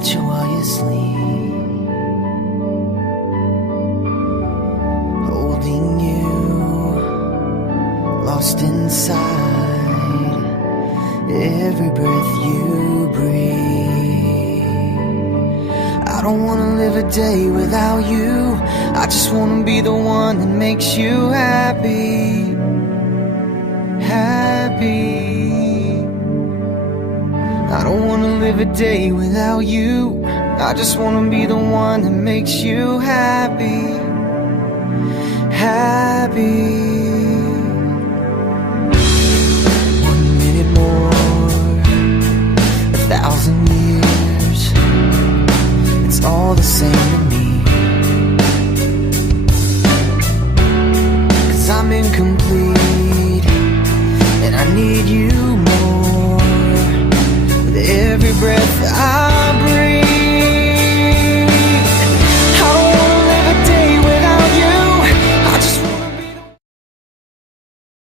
watch you while you sleep, holding you, lost inside every breath you breathe. I don't wanna live a day without you. I just wanna be the one that makes you happy, happy. I don't wanna live a day without you. I just wanna be the one that makes you happy, happy. 1 minute more, 1,000 years, it's all the same to me. 'Cause I'm incomplete